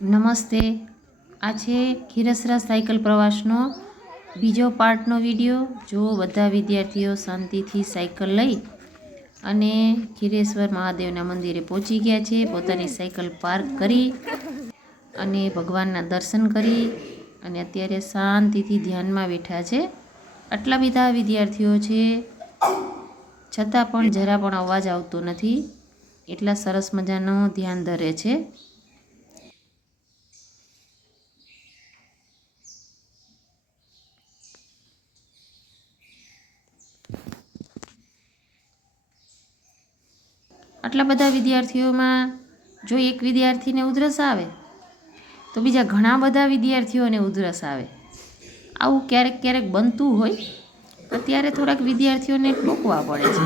નમસ્તે. આ છે ખીરસરા સાયકલ પ્રવાસનો બીજો પાર્ટનો વિડીયો. જો બધા વિદ્યાર્થીઓ શાંતિથી સાયકલ લઈ અને ખીરેશ્વર મહાદેવના મંદિરે પહોંચી ગયા છે. પોતાની સાયકલ પાર્ક કરી અને ભગવાનના દર્શન કરી અને અત્યારે શાંતિથી ધ્યાનમાં બેઠા છે. આટલા બધા વિદ્યાર્થીઓ છે છતાં પણ જરા પણ અવાજ આવતો નથી. એટલા સરસ મજાનું ધ્યાન ધરે છે. આટલા બધા વિદ્યાર્થીઓમાં જો એક વિદ્યાર્થીને ઉધરસ આવે તો બીજા ઘણા બધા વિદ્યાર્થીઓને ઉધરસ આવે. આવું ક્યારેક ક્યારેક બનતું હોય તો ત્યારે થોડાક વિદ્યાર્થીઓને ટોકવા પડે છે.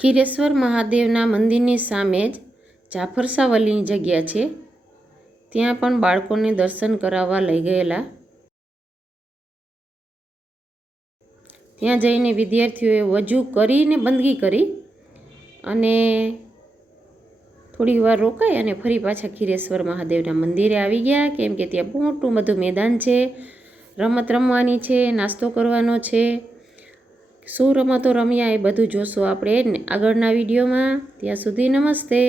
ખીરેશ્વર મહાદેવના મંદિરની સામે જ જાફરશા વલીની જગ્યા છે. ત્યાં પણ બાળકોને દર્શન કરાવવા લઈ ગયેલા. ત્યાં જઈને વિદ્યાર્થીઓએ વજૂ કરીને બંદગી કરી અને થોડી વાર રોકાઈ અને ફરી પાછા ખીરેશ્વર મહાદેવના મંદિરે આવી ગયા. કેમ કે ત્યાં મોટું બધું મેદાન છે, રમત રમવાની છે, નાસ્તો કરવાનો છે. શું રમતો રમ્યા એ બધું જોશો આપણે આગળના વિડીયોમાં. ત્યાં સુધી નમસ્તે.